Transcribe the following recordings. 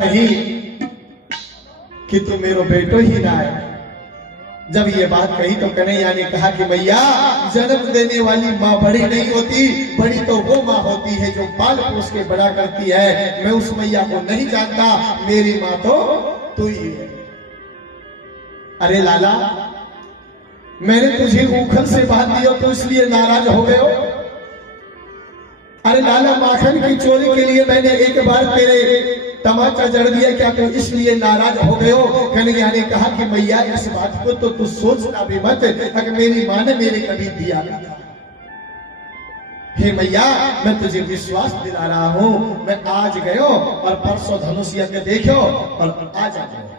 नहीं कि तू मेरो बेटो ही ना है। जब ये बात कही तो कन्हैया ने कहा कि भैया, जन्म देने वाली माँ बड़ी नहीं होती, बड़ी तो वो माँ होती है जो पाल पोस के बड़ा करती है। मैं उस मैया को नहीं जानता, मेरी माँ तो तू ही है। अरे लाला, मैंने तुझे उखल से बांध दिया तो इसलिए नाराज हो गए हो? अरे लाला, माखन की चोरी के लिए मैंने एक बार तेरे तमाचा जड़ दिया, क्या तो इसलिए नाराज हो गए हो? कन्हैया ने कहा कि मैया, इस बात को तो तू सोचना भी मत, अगर मेरी माँ ने मेरे कभी दिया नहीं। हे मैया, मैं तुझे विश्वास दिला रहा हूं, मैं आज गयो और परसों धनुष यज्ञ देखो और आज आ गयो।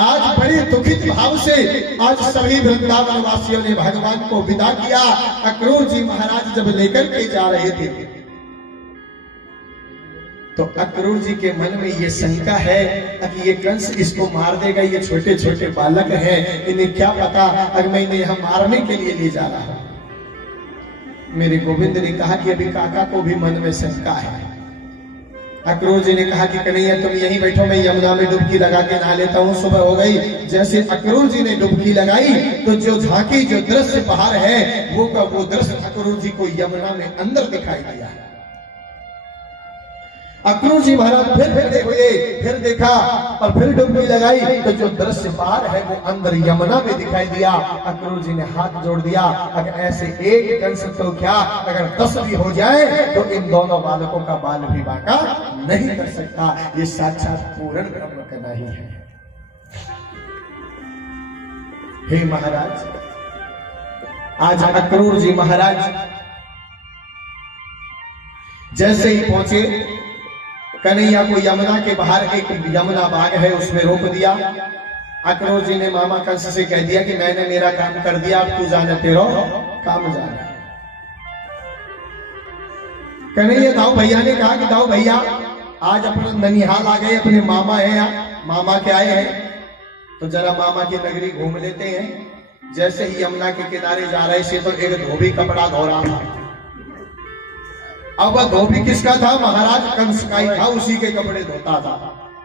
आज बड़े दुखित भाव से आज सभी वृंदावन वासियों ने भगवान को विदा किया। अक्रूर जी महाराज जब लेकर के जा रहे थे तो अक्रूर जी के मन में ये शंका है कि ये कंस इसको मार देगा, ये छोटे छोटे बालक हैं, इन्हें क्या पता अगर मैं इन्हें यहाँ मारने के लिए ले जा रहा हूं। मेरे गोविंद ने कहा कि अभी काका को भी मन में शंका है। अक्रूर जी ने कहा कि कन्हैया तुम यहीं बैठो, मैं यमुना में डुबकी लगा के नहा लेता हूँ। सुबह हो गई, जैसे अक्रूर जी ने डुबकी लगाई तो जो झांकी, जो दृश्य बाहर है वो दृश्य अक्रूर जी को यमुना में अंदर दिखाई दिया। अक्रूर जी महाराज फिर हुए, फिर देखा और फिर डुबकी लगाई तो जो दृश्य बाहर है वो अंदर यमुना में दिखाई दिया। अक्रूर जी ने हाथ जोड़ दिया, अगर ऐसे एक कंस तो क्या, अगर 10 भी हो जाए तो इन दोनों बालकों का बाल भी बांका नहीं कर सकता। ये साक्षात पूर्ण ब्रह्म करना ही है। हे महाराज, आज अक्रूर जी महाराज जैसे ही पहुंचे, कन्हैया को यमुना के बाहर एक यमुना बाग है उसमें रोक दिया। अक्रूर जी ने मामा कंस से कह दिया कि मैंने मेरा काम कर दिया, अब तू जाने, तेरा काम जाना। कन्हैया दाऊ भैया ने कहा कि दाऊ भैया, आज अपने ननिहाल आ गए, अपने मामा है यहाँ, मामा के आए हैं तो जरा मामा की नगरी घूम लेते हैं। जैसे ही यमुना के किनारे जा रहे थे तो एक धोबी कपड़ा धो रहा था। अब वह धोबी किसका था? महाराज कंस का ही था, उसी के कपड़े धोता था।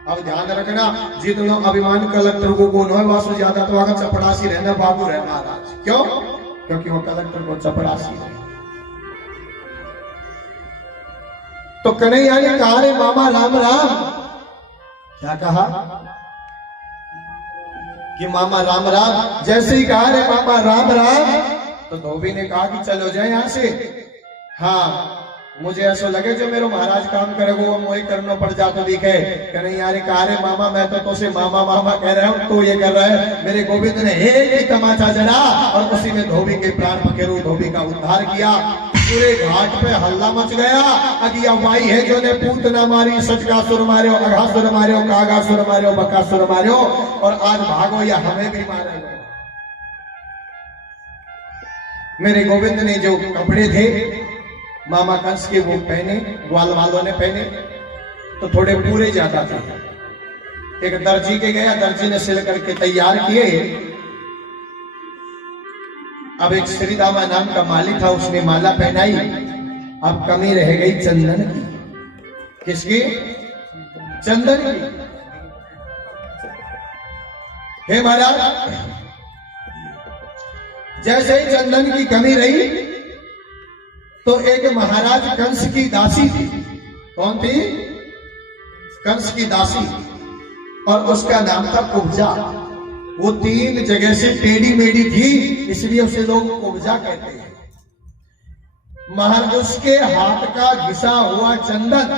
अब ध्यान रखना, जितना अभिमान कलेक्टर को कौन है वहां से ज्यादा तो अगर चपड़ासी रहना बाबू रहे महाराज। क्यों? क्योंकि वो कलेक्टर को चपड़ासी है। तो कन्हैया ने कहा, रे मामा राम राम। क्या कहा कि मामा राम राम? जैसे ही कहा रे मामा राम राम तो धोबी ने कहा कि चलो जाए यहां से। हाँ, मुझे ऐसा लगे जो मेरे महाराज काम करे वो मोही करना पड़ जाता दिखे। कन्हैया ने कहा, रे मामा, मैं तो तुझसे मामा मामा कह रहा हूं, तो ये कर रहा है। मेरे गोविंद ने एक ही तमाचा जड़ा और उसी में धोबी के प्राण पखेरु, धोबी का उद्धार किया। पूरे घाट पे हल्ला मच गया। अगिया माई है जो ने पूत ना मारी, सच का सुर मारो, अघासुर मारो, कागा सुर मारो, बकासुर मारो, और आज भागो या हमें भी मारेगा। मेरे गोविंद ने जो कपड़े थे मामा कंस के वो पहने, ग्वाल वालों ने पहने तो थोड़े पूरे ज्यादा थे। एक दर्जी के गया, दर्जी ने सिल करके तैयार किए। अब एक श्रीदामा नाम का माली था, उसने माला पहनाई। अब कमी रह गई चंदन की। किसकी? चंदन की। हे महाराज, जैसे ही चंदन की कमी रही तो एक महाराज कंस की दासी थी। कौन थी? कंस की दासी, और उसका नाम था कुब्जा। वो 3 जगह से टेढ़ी मेढ़ी थी, इसलिए उसे लोग कुब्जा कहते हैं। महाराज उसके हाथ का घिसा हुआ चंदन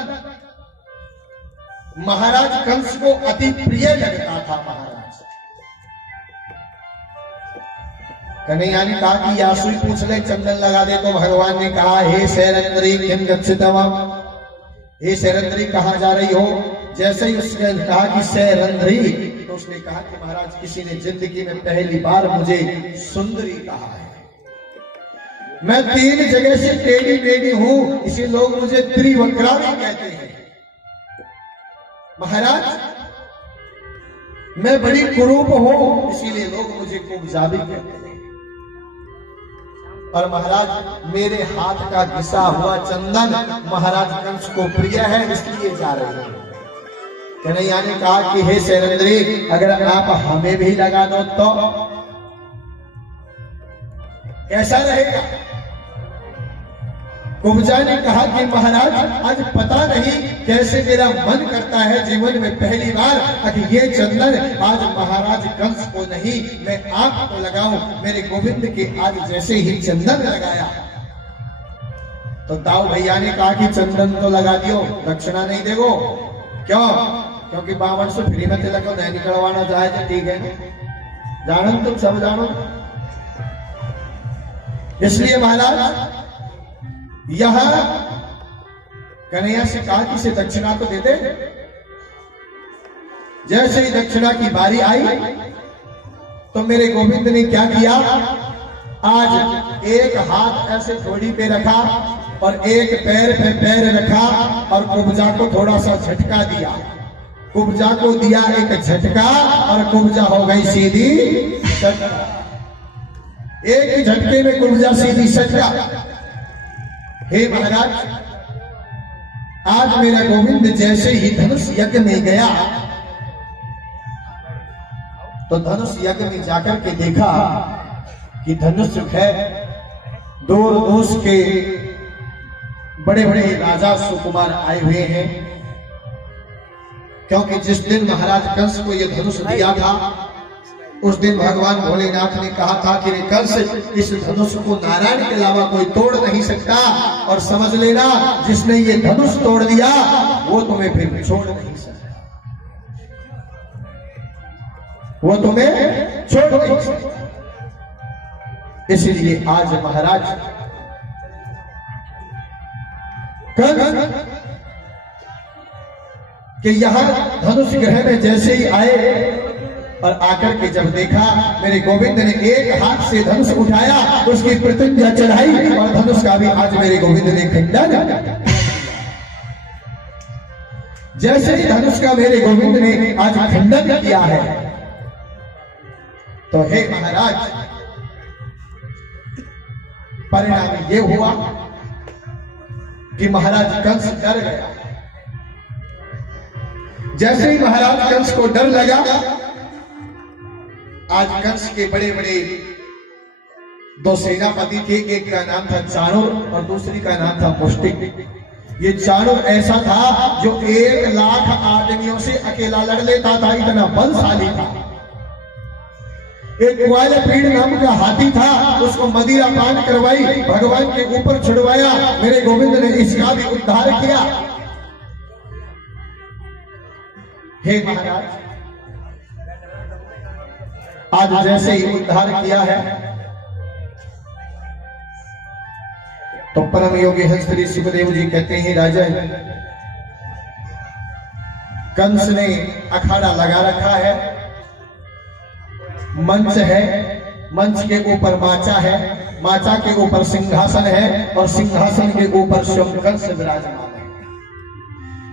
महाराज कंस को अति प्रिय लगता था। महाराज कन्हैया ने कहा कि यासुई पूछ ले, चंदन लगा दे। तो भगवान ने कहा, हे सैरंद्री किम गच्छतम, हे सैरंद्री कहाँ जा रही हो? जैसे ही उसने कहा कि सैरंद्री, तो उसने कहा कि महाराज किसी ने जिंदगी में पहली बार मुझे सुंदरी कहा है। मैं 3 जगह से टेढ़ी मेढ़ी हूं, इसी लोग मुझे त्रिवक्रा भी कहते हैं। महाराज मैं बड़ी कुरूप हूं, इसीलिए लोग मुझे कुब्जा भी कहते हैं। और महाराज मेरे हाथ का घिसा हुआ चंदन महाराज कंस को प्रिय है, इसलिए जा रहे हैं। कन्हैया ने कहा कि हे सैरंद्री, अगर आप हमें भी लगा दो तो कैसा रहेगा? कुब्जा ने कहा कि महाराज आज पता नहीं कैसे मेरा मन करता है जीवन में पहली बार कि ये चंदन आज महाराज कंस को नहीं मैं आपको लगाऊं। मेरे गोविंद के आज जैसे ही चंदन लगाया तो दाऊ भैया ने कहा कि चंदन तो लगा दियो, दक्षिणा नहीं देगो। क्यों? क्योंकि बावन से फ्री में तिलक नहीं निकलवाना चाहे तो ठीक है, जानो तुम सब जानो। इसलिए महाराज यहां कन्हैया से कहा कि इसे दक्षिणा तो दे दे। जैसे ही दक्षिणा की बारी आई तो मेरे गोविंद ने क्या किया, आज एक हाथ ऐसे थोड़ी पे रखा और एक पैर पे पैर रखा और कुब्जा को थोड़ा सा झटका दिया। कुब्जा को दिया एक झटका और कुब्जा हो गई सीधी सट। एक ही झटके में कुब्जा सीधी सट गया। हे महाराज, आज मेरा गोविंद जैसे ही धनुष यज्ञ में गया तो धनुष यज्ञ में जाकर के देखा कि धनुष है दूर दूर के बड़े बड़े राजा सुकुमार आए हुए हैं। क्योंकि जिस दिन महाराज कंस को यह धनुष दिया था उस दिन भगवान भोलेनाथ ने कहा था कि कंस, इस धनुष को नारायण के अलावा कोई तोड़ नहीं सकता, और समझ लेना जिसने ये धनुष तोड़ दिया वो तुम्हें फिर छोड़ नहीं सकता, वो तुम्हें छोड़ नहीं सकता। इसलिए आज महाराज कंस कि यहां धनुष ग्रह में जैसे ही आए और आकर के जब देखा मेरे गोविंद ने एक हाथ से धनुष उठाया, उसकी प्रतिज्ञा चढ़ाई और धनुष का भी आज मेरे गोविंद ने खंडन। जैसे ही धनुष का मेरे गोविंद ने आज खंडन किया है तो हे महाराज, परिणाम ये हुआ कि महाराज कंस डर गया। जैसे ही महाराज कंस को डर लगा, आज कंस के बड़े बड़े दो सेनापति थे, एक का नाम था चाणूर और दूसरी का नाम था मुष्टिक। ये चाणूर ऐसा था जो 1,00,000 आदमियों से अकेला लड़ लेता था, इतना बलशाली था। एक ग्वालपीड़ नाम का हाथी था, उसको मदिरा पान करवाई, भगवान के ऊपर छुड़वाया, मेरे गोविंद ने इसका भी उद्धार किया। हे महाराज, आज जैसे ही उद्धार किया है तो परम योगी हंसरी सुखदेव जी कहते हैं, राजा कंस ने अखाड़ा लगा रखा है, मंच है, मंच के ऊपर माचा है, माचा के ऊपर सिंहासन है और सिंहासन के ऊपर स्वयं कंस विराजमान है।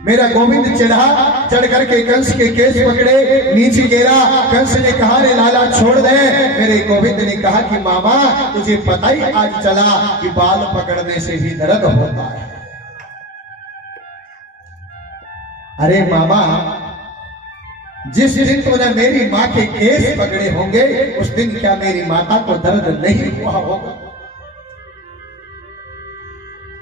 मेरा गोविंद चढ़ करके कंस के केस पकड़े, नीचे गिरा। कंस ने कहा, रे लाला छोड़ दे। मेरे गोविंद ने कहा कि मामा तुझे पता ही आज चला कि बाल पकड़ने से भी दर्द होता है। अरे मामा, जिस दिन तूने मेरी माँ के केस पकड़े होंगे उस दिन क्या मेरी माता को दर्द नहीं हुआ होगा?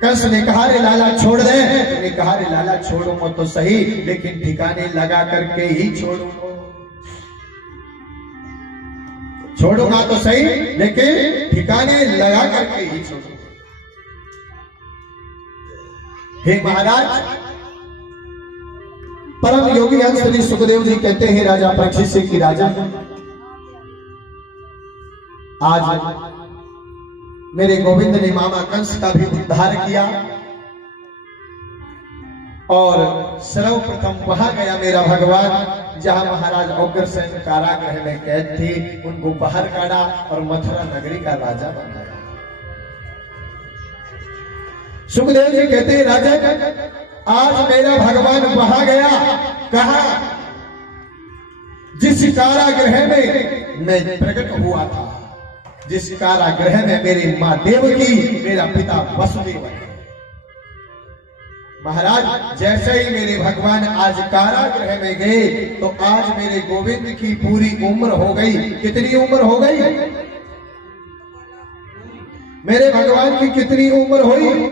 कंस ने कहा, रे लाला छोड़ दे। तुमने कहा, रे लाला छोड़ूंगा तो सही, लेकिन ठिकाने लगा करके ही छोड़ूंगा। छोड़ूंगा तो सही, लेकिन ठिकाने लगा करके ही छोड़ूंगा। हे महाराज, परम योगी हंसरी सुखदेव जी कहते हैं, राजा परीक्षित से कि राजा, आज मेरे गोविंद ने मामा कंस का भी उद्धार किया और सर्वप्रथम वहां गया मेरा भगवान जहां महाराज उग्रसेन कारागृह में कैद थे, उनको बाहर काढ़ा और मथुरा नगरी का राजा बनाया। सुखदेव जी कहते हैं, राजा आज मेरा भगवान वहां गया, कहा जिस कारागृह में मैं प्रकट हुआ था, जिस कारागृह में मेरी माँ देवकी, मेरा पिता वसुदेव है। महाराज जैसे ही मेरे भगवान आज कारागृह में गए तो आज मेरे गोविंद की पूरी उम्र हो गई। कितनी उम्र हो गई? मेरे भगवान की कितनी उम्र हुई?